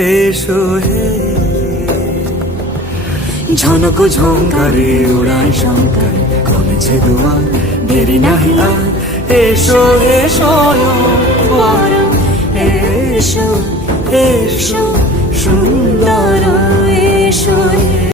এসো হে। ঝনক ঝঙ্কারে উড়ায় শঙ্কর, কমেছে দুয়ার, দেরি নাহি আর। এসো এসো বর, এসো এসো সুন্দর, এসো।